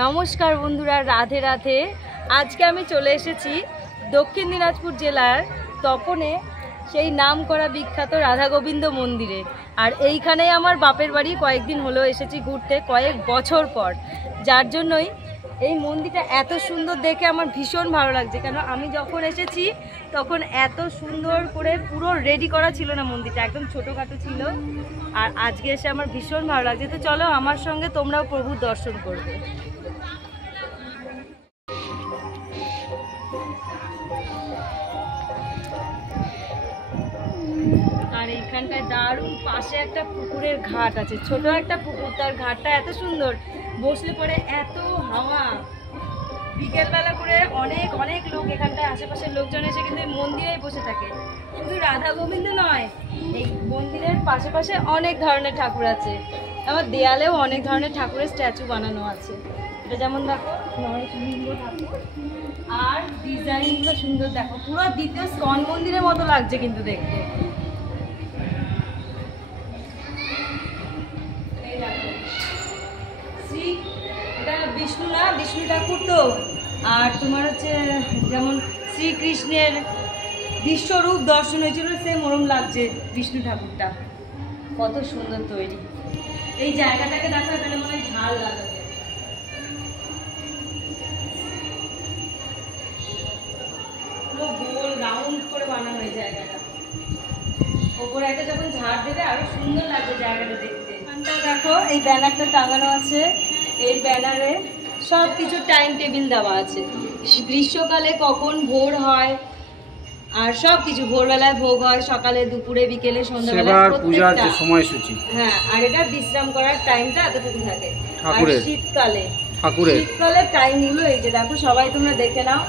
নমস্কার বন্ধুরা, রাধে রাধে। আজকে আমি চলে এসেছি দক্ষিণ দিনাজপুর জেলার তপনে সেই নামকরা বিখ্যাত রাধা গোবিন্দ মন্দিরে। আর এইখানেই আমার বাপের বাড়ি, কয়েকদিন হলো এসেছি ঘুরতে, কয়েক বছর পর। যার জন্যই এই মন্দিরটা এত সুন্দর দেখে আমার ভীষণ ভালো লাগছে। কেন আমি যখন এসেছি তখন এত সুন্দর করে পুরো রেডি করা ছিল না, মন্দিরটা একদম ছোটোখাটো ছিল। আর আজকে এসে আমার ভীষণ ভালো লাগছে। তো চলো আমার সঙ্গে তোমরাও প্রভুর দর্শন করবে। আর এইখানটায় দারুণ পাশে একটা পুকুরের ঘাট আছে, ছোট একটা পুকুর, তার ঘাটটা এত সুন্দর, বসলে পরে এত হাওয়া। বিকেলবেলা করে অনেক অনেক লোক এখানটায়, আশেপাশের লোকজন এসে কিন্তু এই মন্দিরেই বসে থাকে। শুধু রাধা গোবিন্দ নয়, এই মন্দিরের পাশে পাশে অনেক ধরনের ঠাকুর আছে। আমার দেয়ালেও অনেক ধরনের ঠাকুরের স্ট্যাচু বানানো আছে। এটা যেমন দেখো নরসিংহ ঠাকুর, আর ডিজাইনগুলো সুন্দর দেখো, পুরো দ্বিতীয় স্কন মন্দিরের মতো লাগছে কিন্তু দেখতে। এটা বিষ্ণু না, বিষ্ণু ঠাকুর তো। আর তোমার হচ্ছে যেমন শ্রীকৃষ্ণের বিশ্বরূপ দর্শন হয়েছিল, সেম ওরম লাগছে বিষ্ণু ঠাকুরটা। কত সুন্দর তৈরি। এই জায়গাটাকে দেখা গেলে মনে হয় ঝাল লাগাবে। পুরো গোল রাউন্ড করে বানানো এই জায়গাটা। ওপরে একটা যখন ঝাড় দেবে আরো সুন্দর লাগবে জায়গাটা দেখতে। দেখো এই ব্যানারটা টাঙানো আছে, এই ব্যানারে সব কিছু টাইম টেবিল দেওয়া আছে। গ্রীষ্মকালে কখন ভোর হয় আর সব কিছু, ভোরবেলায় ভোগ হয়, সকালে, দুপুরে, বিকেলে, সন্ধ্যাবেলায় পূজার যে সময়সূচি। হ্যাঁ, আর এটা বিশ্রাম করার টাইমটা এতটুকু থাকে। আর শীতকালে শীতকালের টাইমগুলো এই যে দেখো, সবাই তোমরা দেখে নাও।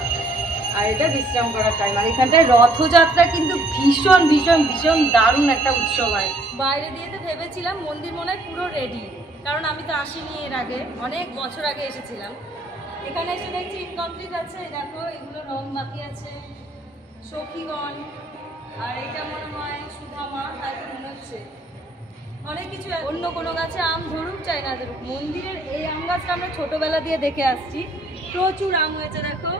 আর এটা বিশ্রাম করার টাইম। আর এখানটায় রথযাত্রা কিন্তু ভীষণ ভীষণ ভীষণ দারুণ একটা উৎসব হয়। বাইরে দিয়ে তো ভেবেছিলাম মন্দির মনে হয় পুরো রেডি, কারণ আমি তো আসিনি এর আগে, অনেক বছর আগে এসেছিলাম। এখানে এসে দেখছি ইনকমপ্লিট আছে। দেখো এগুলো রং বাকি আছে, সখীগণ, আর এটা মনে হয় সুধামা, তাই তো মনে হচ্ছে। অনেক কিছু, অন্য কোনো গাছে আম ধরুক চাই না ধরুক, মন্দিরের এই আম গাছটা আমরা ছোটোবেলা দিয়ে দেখে আসছি, প্রচুর আম হয়েছে দেখো।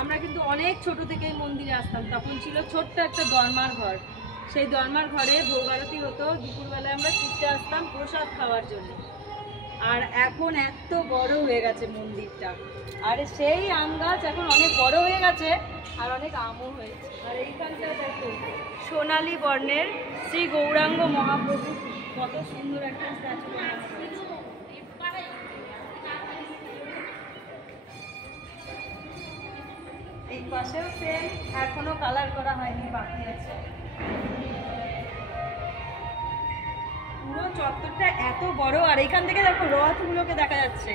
আমরা কিন্তু অনেক ছোট থেকে এই মন্দিরে আসতাম, তখন ছিল ছোট্ট একটা দরমার ঘর। সেই দরমার ঘরে ভোগ আরতি হতো, দুপুরবেলায় আমরা ছুটতে আসতাম প্রসাদ খাওয়ার জন্য। আর এখন এত বড় হয়ে গেছে মন্দিরটা, আর সেই আম গাছ এখন অনেক বড় হয়ে গেছে, আর অনেক আমও হয়েছে। আর এইখানটা দেখো সোনালী বর্ণের শ্রী গৌরাঙ্গ মহাপ্রভু, কত সুন্দর একটা স্ট্যাচু বানানো হয়েছে। এই পাশেও সেম, এখনো কালার করা হয়নি, বাকি আছে। পুরো চত্বরটা এত বড়। আর এখান থেকে দেখো রথগুলোকে দেখা যাচ্ছে,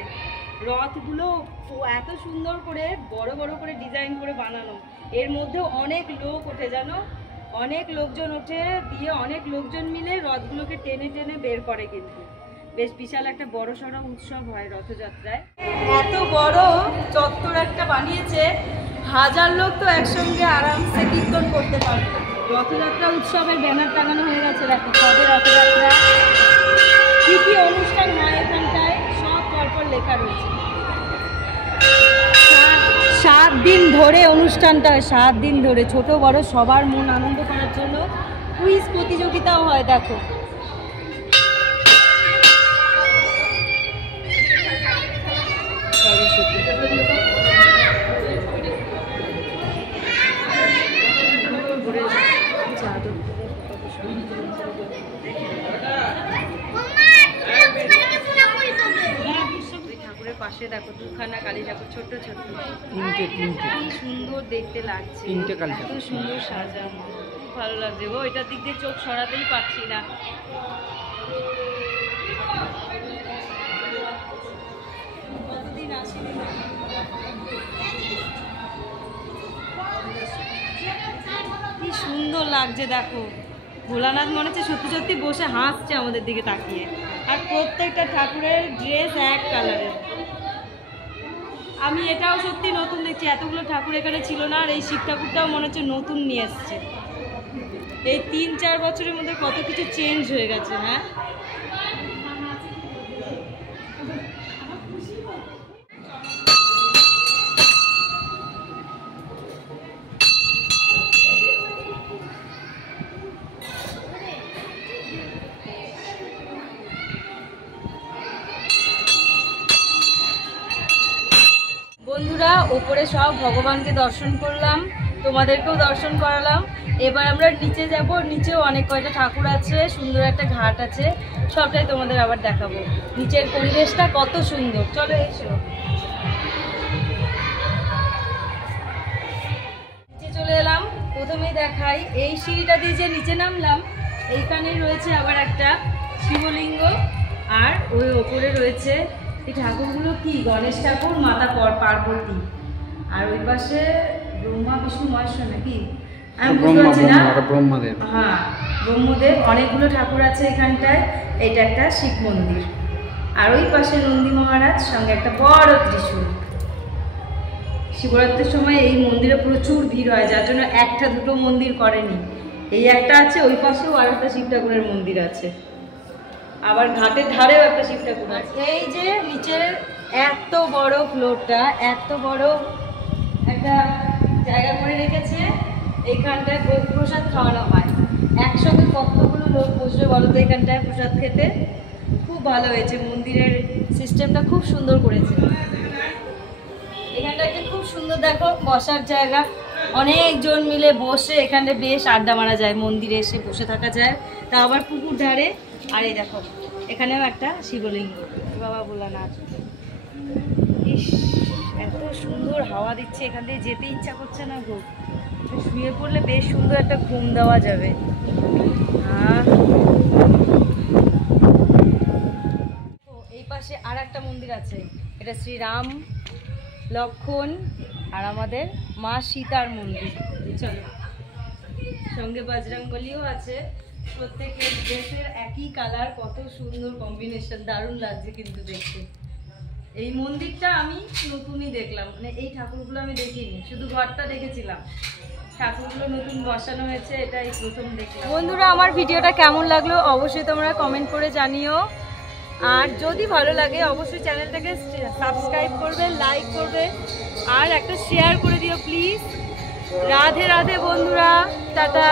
রথগুলো এত সুন্দর করে বড় বড় করে ডিজাইন করে বানানো। এর মধ্যে অনেক লোক ওঠে, জানো, অনেক লোকজন ওঠে, দিয়ে অনেক লোকজন মিলে রথগুলোকে টেনে টেনে বের করে। কিন্তু বেশ বিশাল একটা বড় সড়ো উৎসব হয় রথযাত্রায়। এত বড় চত্বর একটা বানিয়েছে, 1000 লোক তো একসঙ্গে আরামসে কীর্তন করতে পারবে। রথযাত্রা উৎসবের ব্যানার টাঙানো হয়ে গেছে, দেখো কবে রথযাত্রা, কী কী অনুষ্ঠান হয় এখানটায় সব পরপর লেখা রয়েছে। 7 দিন ধরে অনুষ্ঠানটা হয়, 7 দিন ধরে, ছোট বড় সবার মন আনন্দ করার জন্য কুইজ প্রতিযোগিতাও হয়। দেখো পাশে দেখো দুখানা কালী ঠাকুর, ছোট্ট ছোট্ট তিনটে, কি সুন্দর দেখতে লাগছে, এত সুন্দর সাজানো, খুব ভালো লাগছে গো। এটার দিক দিয়ে চোখ সরাতেই পারছি না। কতদিন আসিনি, কি সুন্দর লাগছে দেখো। ভোলানাথ মনে হচ্ছে সত্যি সত্যি বসে হাসছে আমাদের দিকে তাকিয়ে। আর প্রত্যেকটা ঠাকুরের ড্রেস এক কালারের। আমি এটাও সত্যি নতুন দেখছি, এতগুলো ঠাকুর এখানে ছিল না। আর এই শিব ঠাকুরটাও মনে হচ্ছে নতুন নিয়ে এসছে। এই 3-4 বছরের মধ্যে কত কিছু চেঞ্জ হয়ে গেছে। হ্যাঁ, বন্ধুরা ওপরে সব ভগবানকে দর্শন করলাম, তোমাদেরকেও দর্শন করালাম। এবার আমরা নিচে যাব, নিচেও অনেক কয়টা ঠাকুর আছে, সুন্দর একটা ঘাট আছে, সবটাই তোমাদের আবার দেখাবো। নিচের পরিবেশটা কত সুন্দর, চলো এসো। নিচে চলে এলাম, প্রথমেই দেখাই এই সিঁড়িটা দিয়ে যে নিচে নামলাম, এইখানেই রয়েছে আবার একটা শিবলিঙ্গ, আর ওই ওপরে রয়েছে এই ঠাকুরগুলো কি গণেশ ঠাকুর, মাতা পার্বতী, আর ওই পাশে ব্রহ্মা বিষ্ণু মহেশ্বর নাকি আমি বুঝতে পারছি না। হ্যাঁ, ব্রহ্মদেব। অনেকগুলো ঠাকুর আছে এখানটায়। এটা একটা শিব মন্দির, আর ওই পাশে নন্দী মহারাজ, সঙ্গে একটা বড় ত্রিশূল। শিবরাত্রির সময় এই মন্দিরে প্রচুর ভিড় হয়, যার জন্য একটা দুটো মন্দির করেনি, এই একটা আছে, ওই পাশেও আর একটা শিব ঠাকুরের মন্দির আছে, আবার ঘাটের ধারেও একটা শিব ঠাকুর আছে। এই যে নিচের এত বড় ফ্লোরটা, এত বড় একটা জায়গা করে রেখেছে, এইখানটায় ভোগ প্রসাদ খাওয়ানো হয়। একসঙ্গে কতগুলো লোক বসবে বলো তো এখানটায় প্রসাদ খেতে। খুব ভালো হয়েছে, মন্দিরের সিস্টেমটা খুব সুন্দর করেছে। এখানটা একটা খুব সুন্দর দেখো বসার জায়গা, অনেকজন মিলে বসে এখানে বেশ আড্ডা মারা যায়, মন্দিরে এসে বসে থাকা যায়, তা আবার পুকুর ধারে। আর এই দেখো এখানেও একটা শিবলিঙ্গ, বাবা ভোলানাথ। ইস, এত সুন্দর হাওয়া দিচ্ছে, এখান থেকে যেতে ইচ্ছা করছে না গো, শুয়ে পড়লে বেশ সুন্দর একটা ঘুম দেওয়া যাবে। এই পাশে আর একটা মন্দির আছে, এটা শ্রীরাম, লক্ষণ আর আমাদের মা সীতার মন্দির। চলো, সঙ্গে বজরংবলীও আছে, প্রত্যেকের ড্রেসের একই কালার, কত সুন্দর কম্বিনেশন, দারুণ লাগছে কিন্তু দেখতে। এই মন্দিরটা আমি নতুনই দেখলাম, মানে এই ঠাকুরগুলো আমি দেখিনি, শুধু ঘরটা দেখেছিলাম, ঠাকুরগুলো নতুন বসানো হয়েছে, এটাই প্রথম দেখলাম। বন্ধুরা, আমার ভিডিওটা কেমন লাগলো অবশ্যই তোমরা কমেন্ট করে জানিও, আর যদি ভালো লাগে অবশ্যই চ্যানেলটাকে সাবস্ক্রাইব করবে, লাইক করবে, আর একটা শেয়ার করে দিও প্লিজ। রাধে রাধে বন্ধুরা, টাটা।